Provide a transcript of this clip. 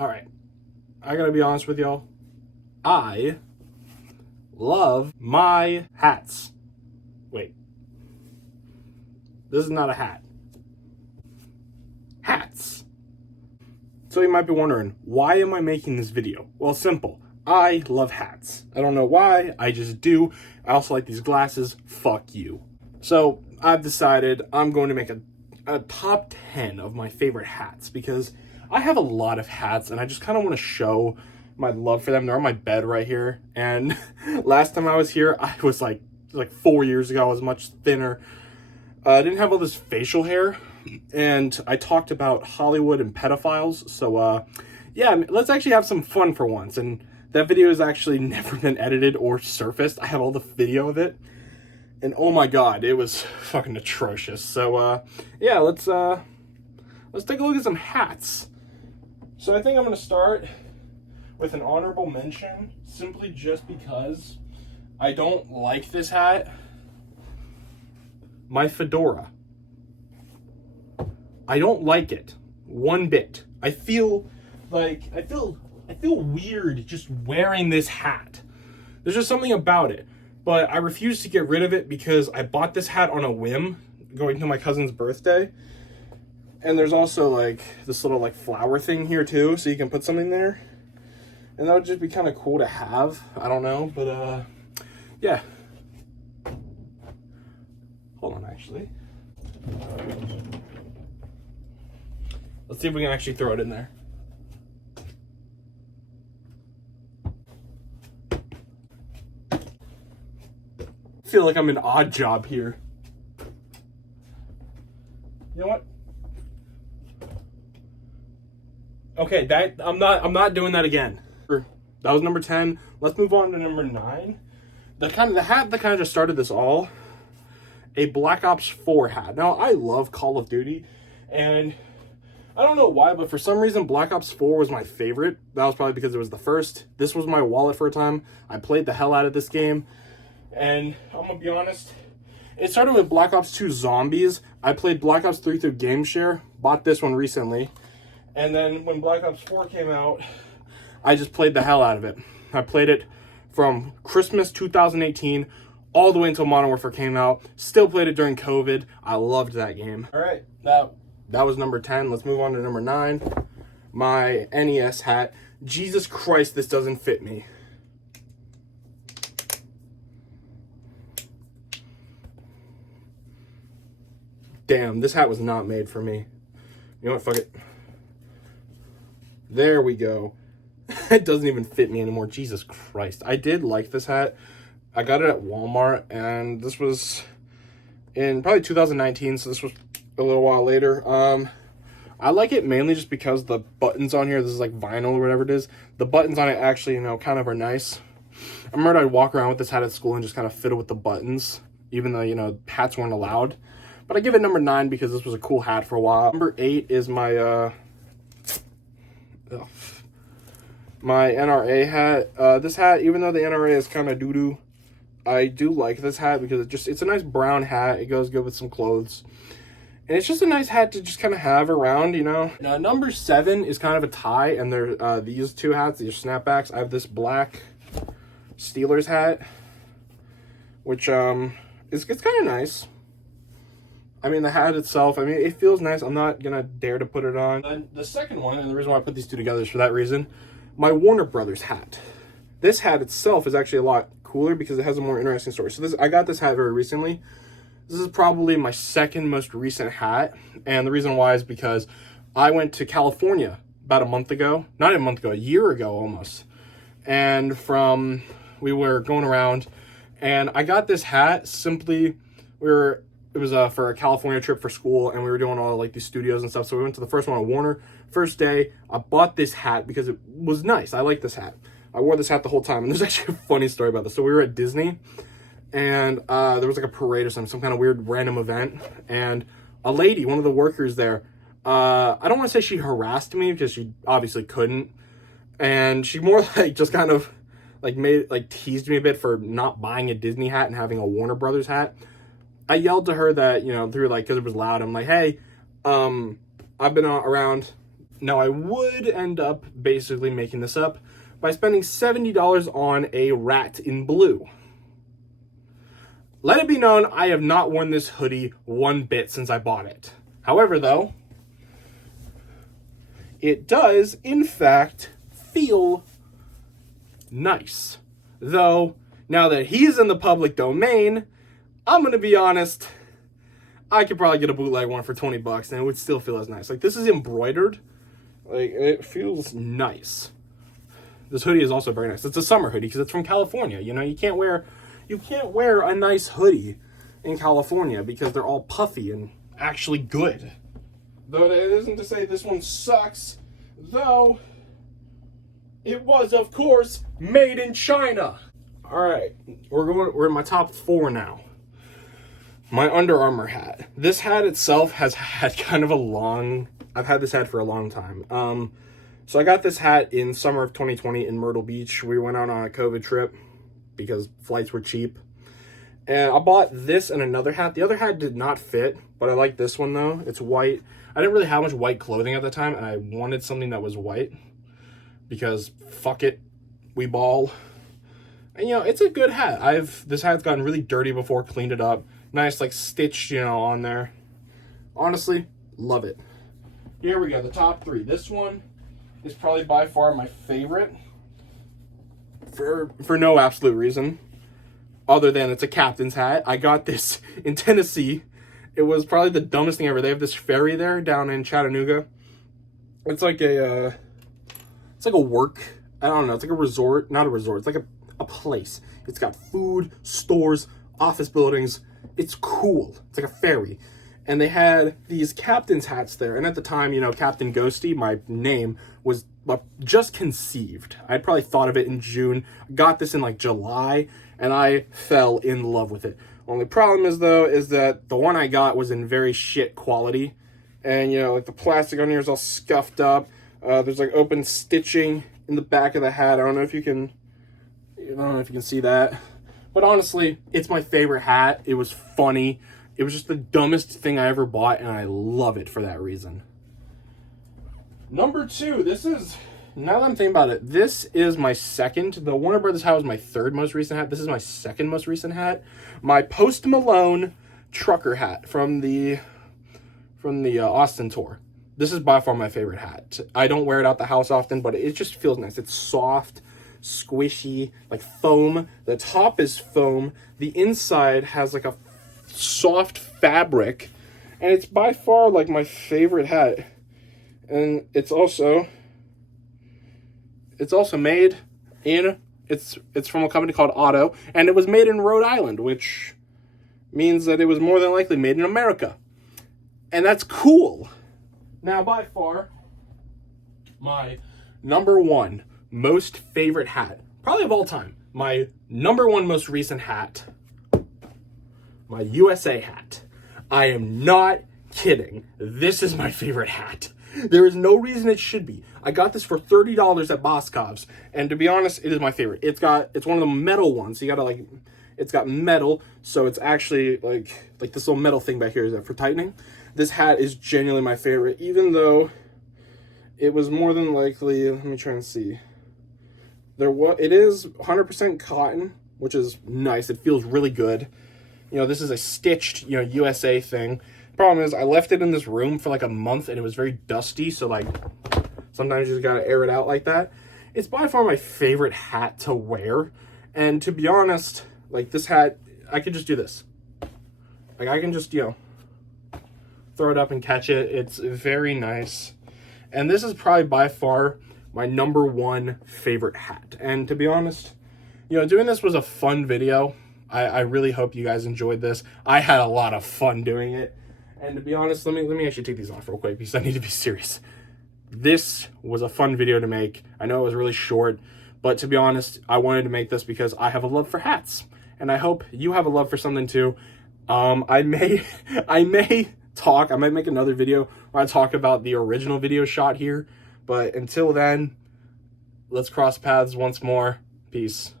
All right, I gotta be honest with y'all. I love my hats. Wait, this is not a hat. Hats. So you might be wondering, why am I making this video? Well, simple. I love hats. I don't know why, I just do. I also like these glasses. Fuck you. So I've decided I'm going to make a top 10 of my favorite hats because I have a lot of hats and I just kind of want to show my love for them. They're on my bed right here. And last time I was here, I was like 4 years ago, I was much thinner. I didn't have all this facial hair. And I talked about Hollywood and pedophiles. So yeah, let's actually have some fun for once. And that video has actually never been edited or surfaced. I have all the video of it. And oh my god, it was fucking atrocious. So yeah, let's take a look at some hats. So I think I'm gonna start with an honorable mention, simply just because I don't like this hat. My fedora. I don't like it one bit. I feel weird just wearing this hat. There's just something about it. But I refuse to get rid of it because I bought this hat on a whim going to my cousin's birthday. And there's also like this little like flower thing here too, so you can put something there. And that would just be kind of cool to have. I don't know, but yeah. Hold on, actually. Let's see if we can actually throw it in there. I feel like I'm an odd job here. You know what? Okay, I'm not doing that again. That was number 10. Let's move on to number 9. The hat that kind of just started this all. A Black Ops 4 hat. Now, I love Call of Duty, and I don't know why, but for some reason, Black Ops 4 was my favorite. That was probably because it was the first. This was my wallet for a time. I played the hell out of this game. And I'm gonna be honest, it started with Black Ops 2 Zombies. I played Black Ops 3 through GameShare. Bought this one recently. And then when Black Ops 4 came out, I just played the hell out of it. I played it from Christmas 2018 all the way until Modern Warfare came out. Still played it during COVID. I loved that game. All right, that was number 10. Let's move on to number 9. My NES hat. Jesus Christ, this doesn't fit me. Damn, this hat was not made for me. You know what, fuck it. There we go. It doesn't even fit me anymore. Jesus Christ. I did like this hat. I got it at Walmart, and this was in probably 2019, so this was a little while later. I like it mainly just because the buttons on here, this is like vinyl or whatever it is, the buttons on it actually, you know, kind of are nice. I remember I'd walk around with this hat at school and just kind of fiddle with the buttons, even though, you know, hats weren't allowed. But I give it number 9 because this was a cool hat for a while. Number 8 is my my NRA hat. This hat, even though the NRA is kind of doo-doo, I do like this hat because it's a nice brown hat. It goes good with some clothes. And it's just a nice hat to just kind of have around, you know. Now, number 7 is kind of a tie, and they're these two hats, these are snapbacks. I have this black Steelers hat, which it's kind of nice. I mean, the hat itself, I mean, it feels nice. I'm not going to dare to put it on. And the second one, and the reason why I put these two together is for that reason, my Warner Brothers hat. This hat itself is actually a lot cooler because it has a more interesting story. So I got this hat very recently. This is probably my second most recent hat. And the reason why is because I went to California about a month ago. Not a month ago, a year ago almost. And we were going around, and I got this hat simply, it was for a California trip for school, and we were doing all like these studios and stuff. So we went to the first one at Warner. First day, I bought this hat because it was nice. I like this hat. I wore this hat the whole time. And there's actually a funny story about this. So we were at Disney, and there was like a parade or something, some kind of weird random event. And a lady, one of the workers there, I don't want to say she harassed me because she obviously couldn't. And she more like just kind of like teased me a bit for not buying a Disney hat and having a Warner Brothers hat. I yelled to her that, you know, through like, because it was loud, I'm like, hey, I've been around Now, I would end up basically making this up by spending $70 on a rat in blue. Let it be known, I have not worn this hoodie one bit since I bought it. However, though, it does, in fact, feel nice. Though, now that he's in the public domain, I'm going to be honest, I could probably get a bootleg one for 20 bucks and it would still feel as nice. Like, this is embroidered. Like, it feels nice. This hoodie is also very nice. It's a summer hoodie because it's from California. You know, you can't wear a nice hoodie in California because they're all puffy and actually good. Though that isn't to say this one sucks, though it was, of course, made in China. All right, we're in my top 4 now. My Under Armour hat. This hat itself has had kind of a long, I've had this hat for a long time. So I got this hat in summer of 2020 in Myrtle Beach. We went out on a COVID trip because flights were cheap. And I bought this and another hat. The other hat did not fit, but I like this one though. It's white. I didn't really have much white clothing at the time, and I wanted something that was white because fuck it, we ball. And you know, it's a good hat. This hat's gotten really dirty before, cleaned it up. Nice, like stitched, you know, on there. Honestly, love it. Here we go, the top 3. This one is probably by far my favorite for no absolute reason other than it's a captain's hat. I got this in Tennessee. It was probably the dumbest thing ever. They have this ferry there down in Chattanooga. It's like a work, I don't know, it's like a resort, not a resort, it's like a place. It's got food, stores, office buildings. It's cool. It's like a ferry. And they had these captain's hats there. And at the time, you know, Captain Ghosty, my name, was just conceived. I'd probably thought of it in June. Got this in like July, and I fell in love with it. Only problem is, though, is that the one I got was in very shit quality. And, you know, like the plastic on here is all scuffed up. There's like open stitching in the back of the hat. I don't know if you can see that. But honestly, it's my favorite hat. It was funny. It was just the dumbest thing I ever bought, and I love it for that reason. Number 2, now that I'm thinking about it, this is my second. The Warner Brothers hat was my 3rd most recent hat. This is my 2nd most recent hat. My Post Malone trucker hat from the Austin tour. This is by far my favorite hat. I don't wear it out the house often, but it just feels nice. It's soft, squishy, like foam. The top is foam. The inside has like a soft fabric, and it's by far like my favorite hat. And it's also made in, it's from a company called Otto, and it was made in Rhode Island, which means that it was more than likely made in America. And that's cool. Now, by far, my number 1 most favorite hat, probably of all time, my number 1 most recent hat, my USA hat. I am not kidding. This is my favorite hat. There is no reason it should be. I got this for $30 at Boscov's, and to be honest, it is my favorite. It's one of the metal ones. So it's got metal, so it's actually like this little metal thing back here is for tightening. This hat is genuinely my favorite, even though it was more than likely, let me try and see. It is 100% cotton, which is nice. It feels really good. You know, this is a stitched, you know, USA thing. Problem is, I left it in this room for like a month, and it was very dusty, so like, sometimes you just gotta air it out like that. It's by far my favorite hat to wear, and to be honest, like this hat, I could just do this. Like I can just, you know, throw it up and catch it. It's very nice. And this is probably by far my number 1 favorite hat. And to be honest, you know, doing this was a fun video. I really hope you guys enjoyed this. I had a lot of fun doing it. And to be honest, let me actually take these off real quick because I need to be serious. This was a fun video to make. I know it was really short, but to be honest, I wanted to make this because I have a love for hats. And I hope you have a love for something too. I might make another video where I talk about the original video shot here. But until then, let's cross paths once more. Peace.